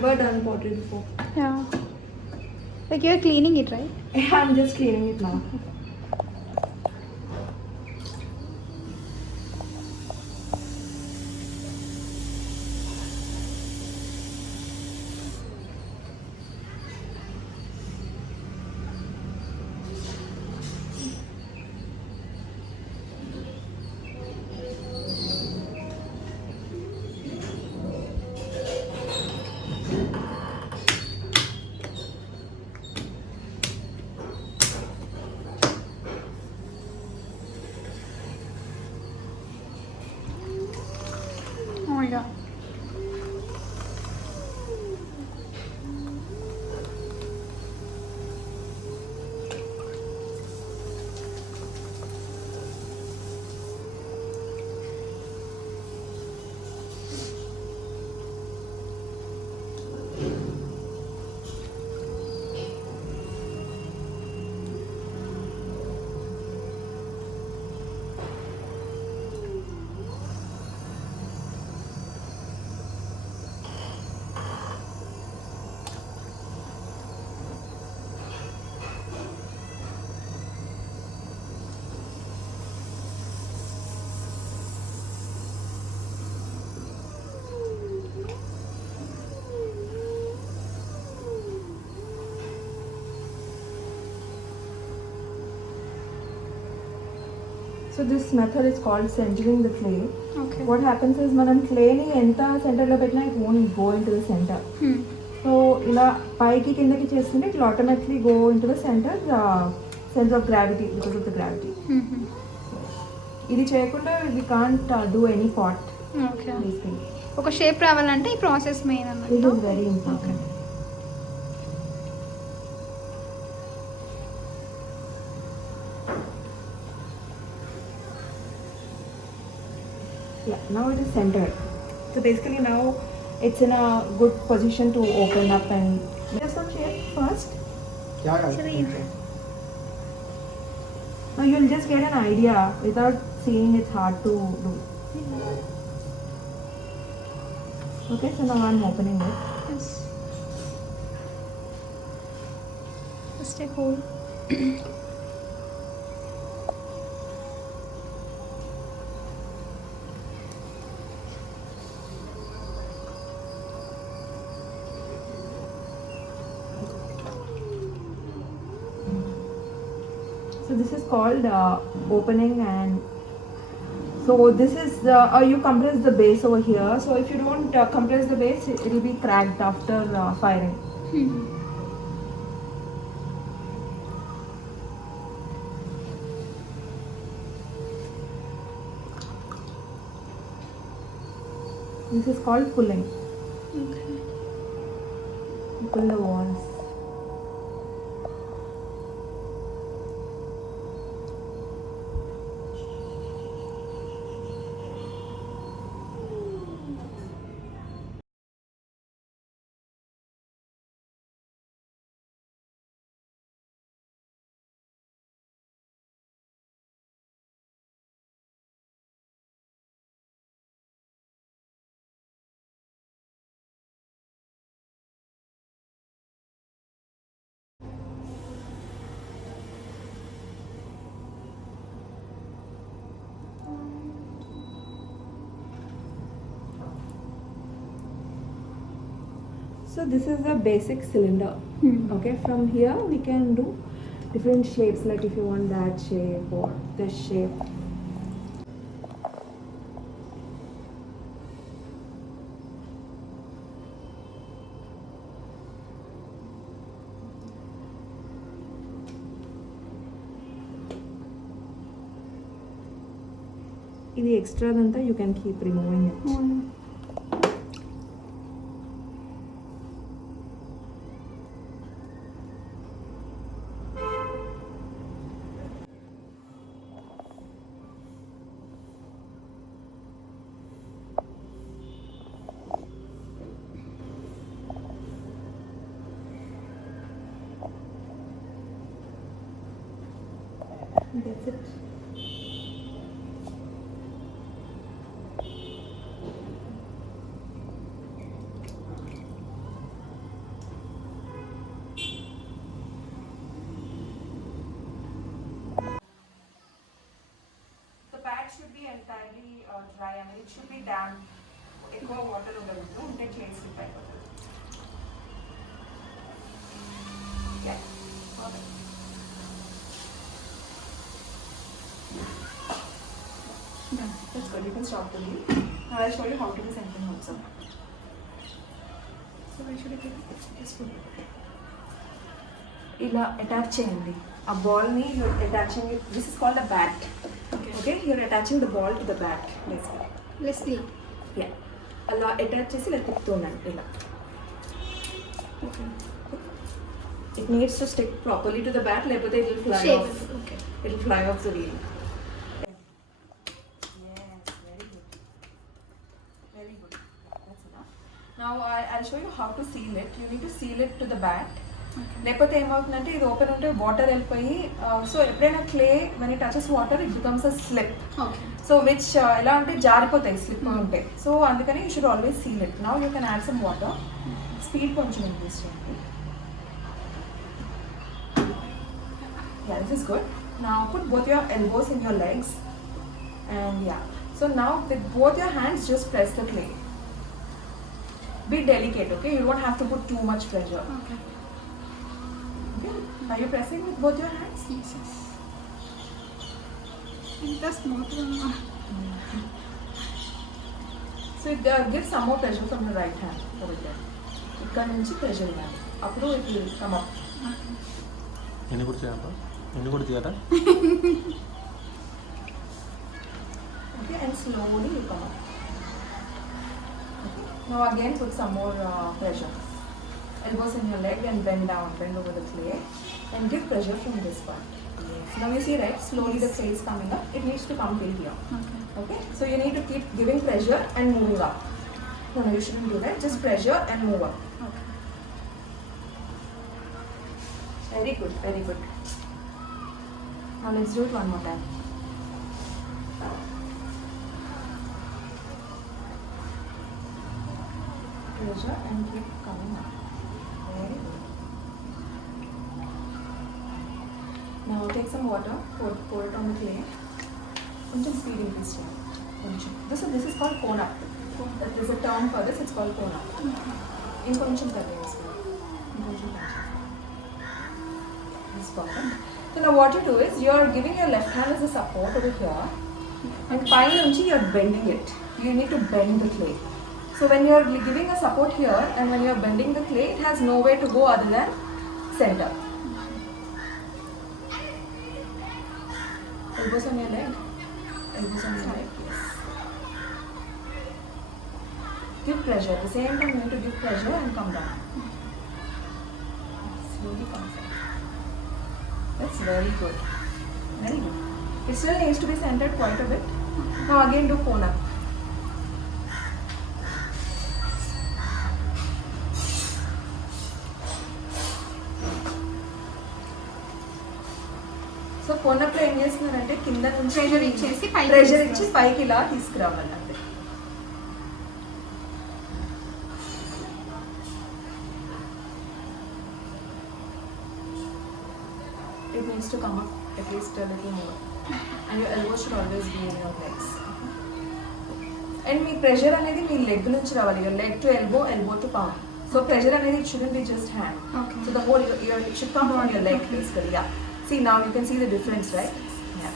never done pottery before. Yeah. Like you're cleaning it, right? I'm just cleaning it now. Oh my god. So this method is called centering the clay. Okay. What happens is మనం క్లేని ఎంత సెంటర్లో పెట్టినా it won't go into the center. So ఇలా పైకి కిందకి చేస్తుంటే it will automatically go into the center of gravity because of the gravity. ఇది చేయకుండా we can't do any pot. Okay. Basically. ఒక షేప్ రావాలంటే ఈ ప్రాసెస్ మెయిన్ It అన్నట్టు. is very important. Yeah, now it is centered. So basically now it's in a good position to open up and there's some shape first. Now you'll just get an idea without seeing it's hard to do. Okay, so now I'm opening it. Yes. Just take hold. So this is called opening, and so this is you compress the base over here. So if you don't compress the base, it will be cracked after firing. This is called pulling. Okay. You pull the walls. So this is the basic cylinder. Okay, from here we can do different shapes, like if you want that shape or this shape. ఇది extra danta you can keep removing it. That's it. It should be damp. ఎక్కువ water ఉండకూడదు, ఉంటే clay slip అయిపోతుంది. Yeah. Perfect. Done. That's good. You can stop the wheel. Now I'll show you how to do something also. So where should I take it? Just put it. ఇలా attach చేయండి ఆ బాల్ని. You're attaching it. This is called a bat. Okay, you're attaching the ball to the bat basically. Let's see. Yeah, అలా attach చేసి ఇలా తిప్పుతున్నాను ఇలా. Okay. It needs to stick properly to the bat, లేకపోతే it will fly Shape off. it. Okay. It will fly off the wheel. Yes, very good. Very good. That's enough. Now I'll show you how to seal it. You need to seal it to the bat. లేకపోతే ఏమవుతుందంటే ఇది open ఉంటే water వెళ్ళిపోయి, so ఎప్పుడైనా clay when it touches water it becomes a slip. Okay. So which ఎలా అంటే జారిపోతాయి slip ఉంటే. So అందుకని you should always seal it. Now you can add some water. Speed కొంచెం ఇంక్రీజ్ చేయండి. Yeah, this is good. Now put both your elbows in your legs, and yeah. So now with both your hands just press the clay. Be delicate, okay? You don't have to put too much pressure. Okay. Okay? Are you pressing with both your hands? Yes, yes. ఇంత స్మూత్గా So it gives some more pressure from the right hand over there. ఇక్కడ నుంచి pressure ఇవ్వాలి, అప్పుడు it will come up. ఎన్ని కూడా చేయాలి, ఎన్ని కూడా తీయాలా? Okay, and slowly you come up. Okay. Now again put some more pressure. Elbows in your leg and bend down, bend over the clay and give pressure from this part. Yes. Now you see, right, slowly the clay is coming up. It needs to come till here. Okay. Okay, so you need to keep giving pressure and moving up. No, you shouldn't do that. Just pressure and move up. Okay. Very good, very good. Now let's do it one more time. Pressure and keep coming up. Very good. Now take some water, pour it on the clay. కొంచెం speed increase చేయాలి కొంచెం. This is called cone up. There's a term for this, it's called cone up. ఇంకొంచెం cut చేసుకోవాలి, ఇంకొంచెం cut చేయాలి. This is perfect. So now what you do is you are giving your left hand as a support over here, and పై నుంచి you are bending it. You need to bend the clay. So when you are giving a support here and when you are bending the clay, it has nowhere to go other than center. Elbows on your leg. Elbows on your leg. Yes. Give pressure. At the same time, you need to give pressure and come down. Slowly come down. That's very good. Very good. It still needs to be centered quite a bit. Now again do cone up. So cone up లో ఏం చేస్తున్నారంటే కింద నుంచి pressure ఇచ్చేసి పైకి pressure ఇచ్చి పైకి ఇలా తీసుకురావాలి అంతే. It needs to come up at least a little more. And your elbows should always be in your legs. And me pressure అనేది మీ లెగ్ నుంచి రావాలి. Your leg to elbow, elbow to palm. So pressure అనేది it shouldn't be just hand. Okay. So the whole it should come from your leg basically. Yeah. See, now you can see the difference, right? Yeah.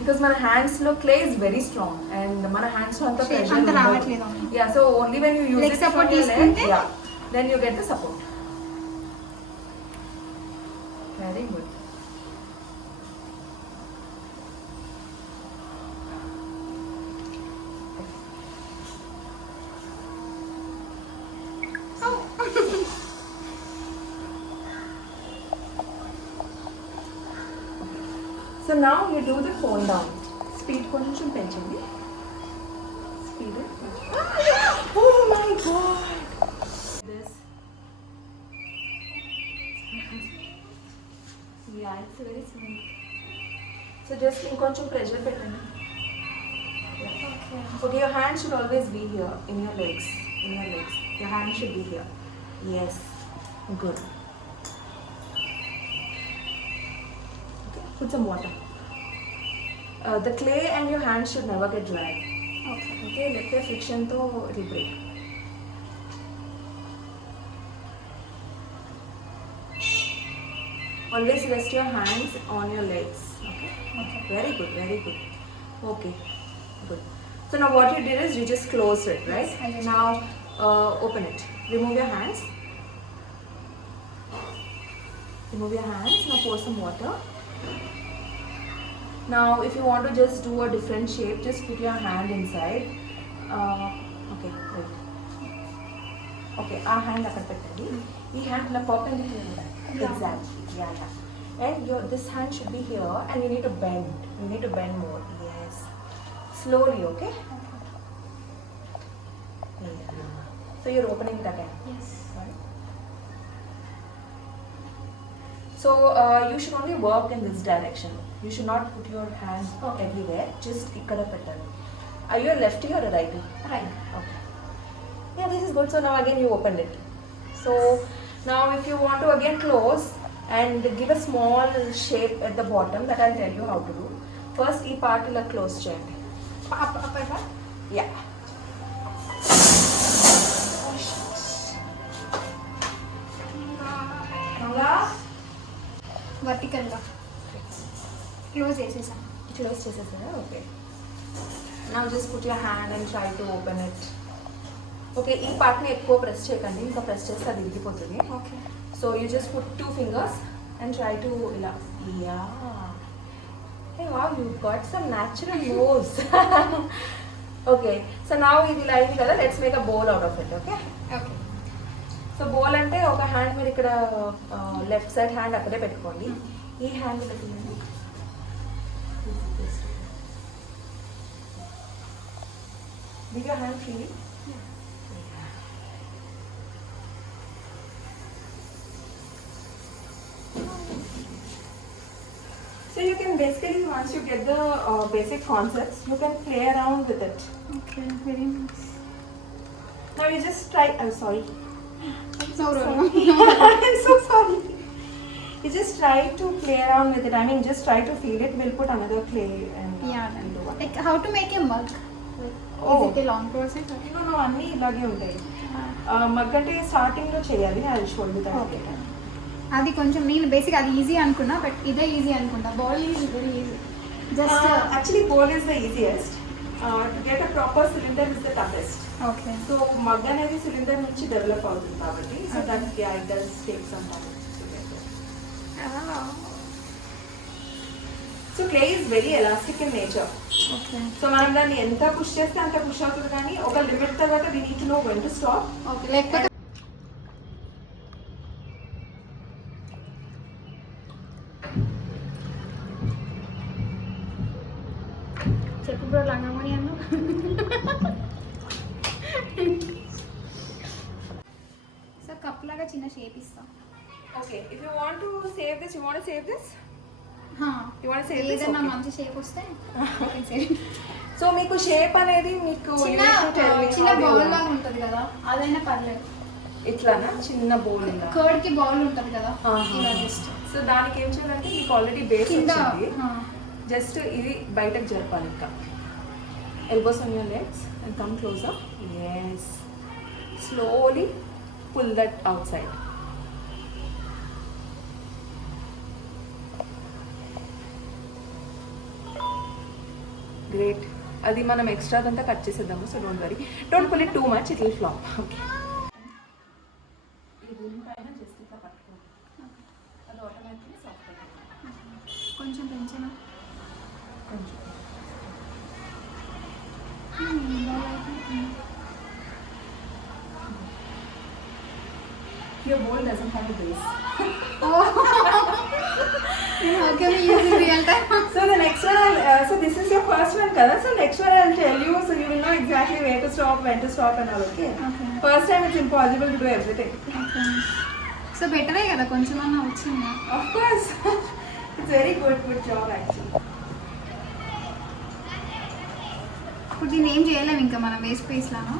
Because మన hands లో clay is very strong and మన hands లో అంత Shape pressure అంత ఉండదు. రావట్లేదు. Yeah, so only when you use Leg it support from your leg, తీసుకుంటే? yeah, then you get the support. Very good. So now you do the cone down. Speed కొంచెం పెంచండి. Speed. Oh my god. This. Yeah, it's very smooth. So just ఇంకొంచెం pressure పెట్టండి. Yeah. Okay, your hand should always be here in your legs. In your legs. Your hand should be here. Yes. Good. Okay, put some water. The clay and your hand should never get dry. Okay okay లేకపోతే ఫ్రిక్షన్తో ఇది break. Always rest your hands on your legs. Okay. Okay. Very good. Very good. Okay. Good. So now what you did is you just closed it, right? Yes, I just now open it. Remove your hands. Remove your hands. Now pour some water. Now if you want to just do a different shape, just put your hand inside. Okay. Wait. Okay. Our hand అక్కడ పెట్టండి. ఈ hand ఇలా perpendicular ఉండాలి. Yeah. Exactly. Yeah. And this hand should be here, and you need to bend. You need to bend more. Yes. Slowly, okay? Yeah. So you're opening it again. Yes. Right? So you should only work in this direction. You should not put your hand everywhere. Just ikkada pettali. Are you a lefty or a righty? Right. Okay. Yeah, this is good. So now again you opened it. So now if you want to again close and give a small shape at the bottom, that I'll tell you how to do. First, ee part ila close cheyandi. Up. Yeah. Nanga వర్టికల్గా close చేసేసాను. close chesesara. Okay. Now just put your hand and try to open it. Okay, ఈ పార్ట్ని ఎక్కువ press చేయకండి, ఇంకా press చేస్తే అది విరిగిపోతుంది. Okay So you just put 2 fingers and try to ila. Yeah. Hey, wow, you got some natural moves. Okay, so now ఇది ఇలా అయింది కదా, let's make a bowl out of it. Okay. Okay so bowl అంటే ఒక hand మీరు ఇక్కడ left side hand అక్కడే పెట్టుకోండి. ఈ హ్యాండ్ పెట్టండి. Leave your hand freely. So you can basically, once you get the basic concepts, you can play around with it. Okay very nice. Now you just try. I'm sorry. No problem. I'm so sorry. You just try to play around with it. I mean, just try to feel it. We'll put another clay and do one. Like how to make a mug? Oh. Is it a long process? No, అన్నీ ఇలాగే ఉంటాయి. Mug అంటే స్టార్టింగ్లో చేయాలి. అది shawl with అది కొంచెం నేను బేసిక్ అది ఈజీ అనుకున్నా, బట్ ఇదే ఈజీ అనుకుంటా. Ball is very easy. Just actually bowl is the easiest. To get a proper cylinder is the toughest. Okay so mug అనేది సిలిండర్ నుంచి డెవలప్ అవుతుంది కాబట్టి, so that it does take some time. So clay is very elastic in nature. Okay so మనం దాన్ని ఎంత push చేస్తే అంత push అవుతుంది, కానీ ఒక లిమిట్ తర్వాత we need to know when to stop. Okay లేకపోతే చెప్పు బ్రో లంగమని అన్న. సో కప్ లాగా చిన్న షేప్ ఇస్తాం. Okay, if you want to save this, you want save this, you want save this. ఏదైనా మంచి షేప్ వస్తే సో మీకు షేప్ అనేది మీకు చిన్న బౌల్ లాగా ఉంటుంది కదా, అదైనా పర్లేదు. ఇట్లానా చిన్న బౌల్ ఇలా కర్డ్ కి బౌల్ ఉంటుంది కదా, ఆహా. ఇలా జస్ట్ సో దానికి ఏం చేయాలంటే మీకు ఆల్రెడీ బేస్ కింద వచ్చింది, జస్ట్ ఇది బయటకు జరపాలి. ఇంకా elbows on your legs and come closer. Yes, slowly pull that outside. Great. అది మనం ఎక్స్ట్రా అంతా కట్ చేసేద్దాము. So don't worry, don't pull it too much, it will flop. Okay, ఈ రూమ్ పైన జస్ట్ ఇట్లా పట్టుకోండి, అది ఆటోమేటిక్లీ సాఫ్ట్ అవుతుంది. కొంచెం పెంచనా. కొంచెం your bowl doesn't have a base. Okay me using real time. So the next one, so this is your first one, kada. So next one I'll tell you, so you will know exactly where to stop, when to stop, and all. Okay. Okay. First time it's impossible to do everything. Okay so బెటరే కదా, కొంచెం అన్నా వచ్చిందా. Of course, it's very good job actually. ఇప్పుడు దీన్ని ఏం చేయలేము ఇంకా మనం వేస్ట్ పేస్ లాగా,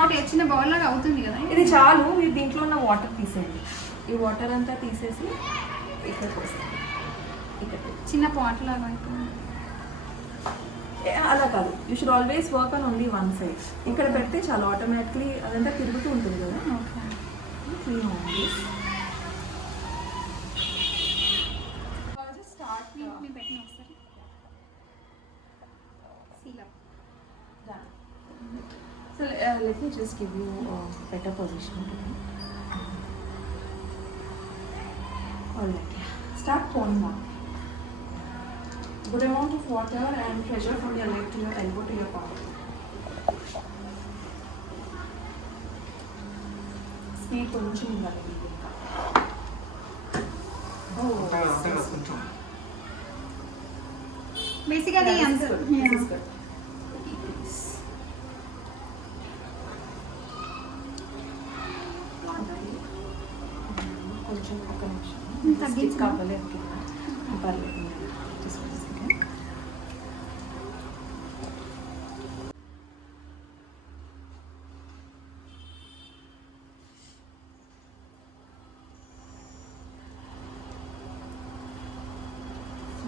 బట్ చిన్న బౌల్ లాగా అవుతుంది కదా. ఇది చాలు. మీరు దీంట్లో ఉన్న వాటర్ తీసేయండి. ఈ వాటర్ అంతా తీసేసి ఇక్కడ పోసేయండి. ఇక్కడ చిన్న పాట్ లాగా అయిపోయింది. అలా కాదు, you should always work on only one side. ఇక్కడ పెడితే చాలా ఆటోమేటిక్లీ అదంతా తిరుగుతూ ఉంటుంది కదా. ఓకే. Clean always. స్టార్ట్ మీ పెట్టిన ఒకసారి seal up. So let me just give you a better position. Alright, start pouring now. Good amount of water and pressure from your leg to your elbow to your palm. Speed కొంచెం ఉండాలి. కొంచెం basically అంత This is good. కొంచెం ఒక నిమిషం తగ్గించు. కావలేదు పర్లేదు. Just one second.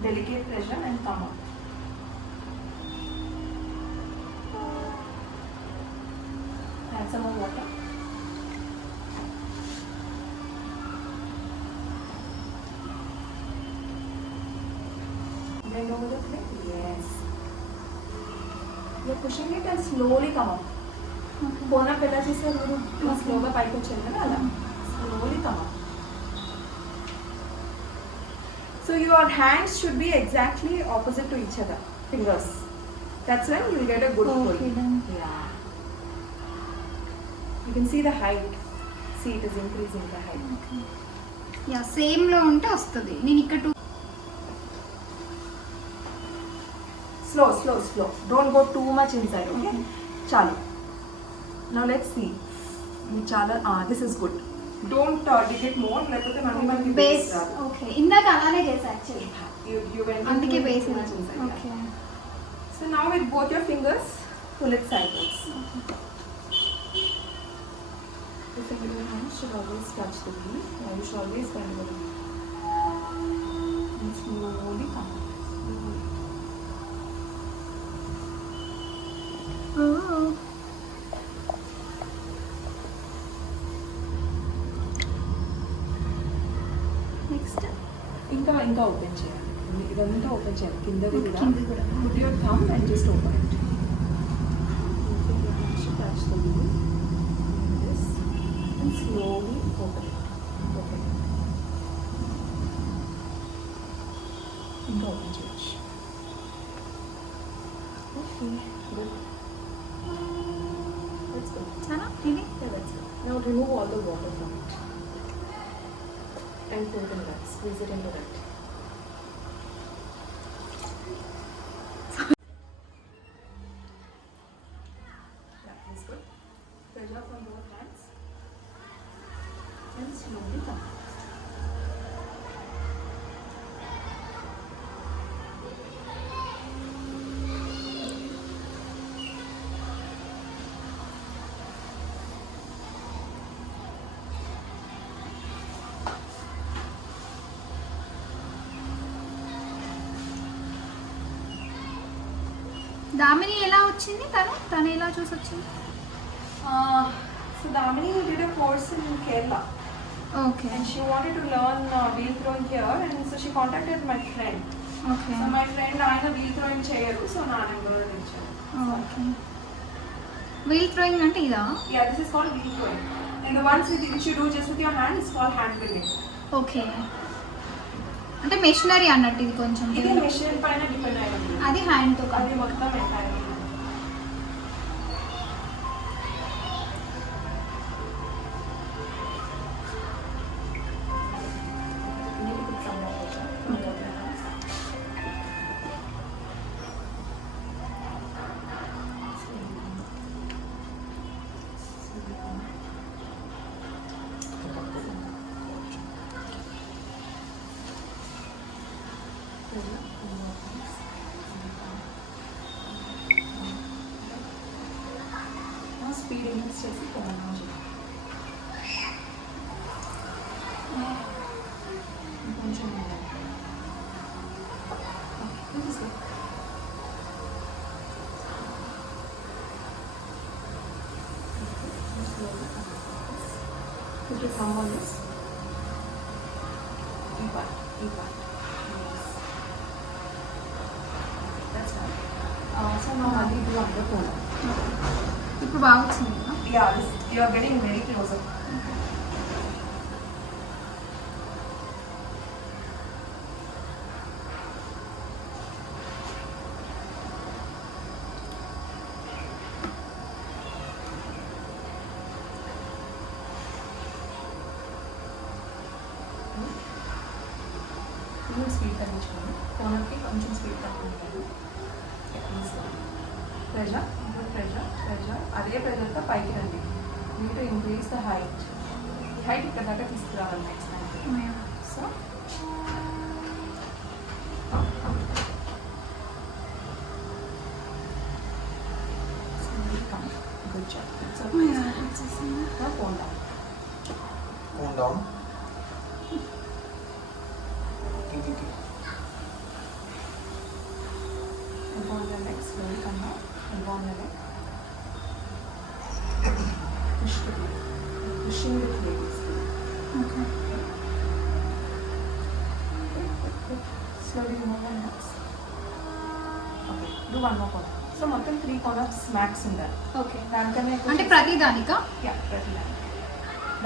Delicate pressure and come up. Add some more water. Bend over the plate. Yes. You're pushing it and slowly come up. Bona pella చేసారు మీరు స్లోగా పైకి వచ్చారు కదా అలా slowly come up. So your hands should be exactly opposite to each other, fingers. That's when you will get a good pull. Okay, done. Yeah. You can see the height. See, it is increasing the height. Yeah same లో ఉంటే వస్తుంది. నేను ఇక్కడ Slow, slow, slow. Don't go too much inside, okay? Chalu. Now let's see. This is good. Don't dig it more. Leకపోతే మనకి base okay. ఇందాక అలానే చేసా actually. You went అందుకే too base much inside. Okay. So now with both your fingers, pull it sideways. The finger of your hand should always touch the wheel. Now you should always bend over the wheel. And slowly come up. Slowly. Next ఇంకా open చేయాలి. ఇదంతా open చేయాలి. కిందది కిందది కూడా. Put your thumb and just open it. Your hand should touch the wheel. Like this. And slowly open it. Open it. ఇంకా open చేయొచ్చు. Okay, good. That's good. చాలా ఇది Yeah, that's good. Now remove all the water from it. And put it in that. Squeeze it into that. That is good. Pressure from both hands. And slowly come. Damini ఎలా వచ్చింది? తను ఎలా చూసి వచ్చింది? So Damini did a course in Kerala okay and she wanted to learn wheel throwing here, and so she contacted my friend. Okay So my friend ఆయన wheel throwing చేయరు, so నా number ఇచ్చారు. ఓకే. వీల్ థ్రోయింగ్ అంటే ఇదా? Yeah, this is called wheel throwing. And the ones which you do just with your hand is called hand wheeling. Okay. అంటే machinery అన్నట్టు ఇది కొంచెం. ఇది మెషిన్ పైన డిపెండ్ అయి ఉంది. అది హ్యాండ్తో కాదు. అది మొత్తం ఎంటైర్. స్పీడ్ ఇంక్రీజ్ చేసి కొంచెం Put your thumb on this. Keep on. Yes. That's done. So now I'll do on the corner. ఇప్పుడు బాగా వచ్చింది కదా. Yeah, you are getting very closer. కొంచెం స్పీడ్ తగ్గించుకోండి. కోనర్కి కొంచెం స్పీడ్ తగ్గించుకోండి. ప్రెషర్ ప్రెషర్ అదే ప్రెషర్తో పైకి రండి. You to increase the height. ఈ హైట్ ఇక్కడ దాకా తీసుకురావాలి next time. So good job. So phone down. Cool down. Elbow on your leg, slowly come down. Elbow on your leg. Push the leg. Pushing the leg. Okay. Slowly remove your hands. Okay, do one more corner. So మొత్తం 3 corners max ఉండాలి. Okay. దానికన్నా ఎక్కువ అంటే ప్రతి దానికా? ప్రతి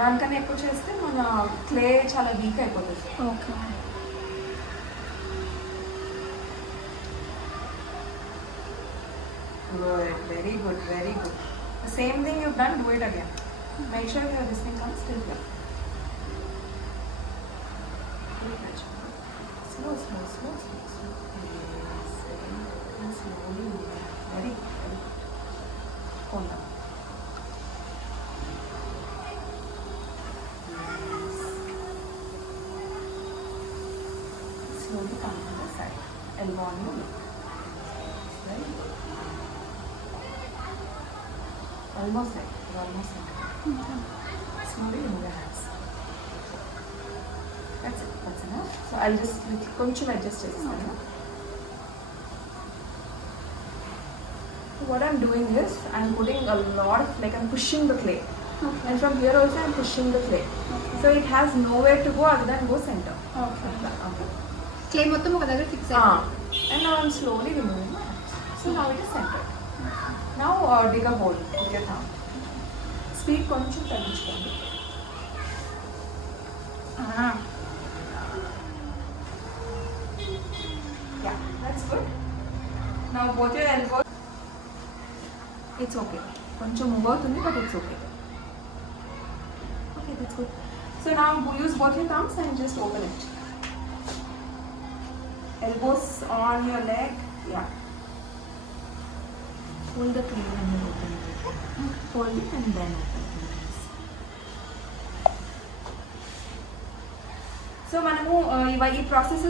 దానికన్నా ఎక్కువ చేస్తే మన క్లే చాలా వీక్ అయిపోతుంది. Okay. Good, very good, very good. The same thing you've done, do it again. Make sure your this thing comes still here. Slow. Yes, and slowly. Very good. Calm down. Yes. Slowly come to the side. Elbow on your leg. Very good. Almost like. Slowly remove your hands. That's it. That's enough. So I'll just కొంచెం adjust చేస్తాను. What I'm doing is I'm putting a lot of I'm pushing the clay. Okay. And from here also I'm pushing the clay. Okay. So it has nowhere to go other than go center. Okay. Okay. Clay మొత్తం ఒక దగ్గర fix Ah. అయ్యింది. And now I'm slowly removing my hands. So now it is centered. Now dig a hole with your thumb. Speed కొంచెం తగ్గించుకోండి. Yeah, that's good. Now both your elbows. It's okay. కొంచెం move అవుతుంది, but it's okay. Okay, that's good. So now use both your thumbs and just open it. Elbows on your leg. Yeah. Hold the clay and then open it. Hold it and then open it. So మనము ఈ process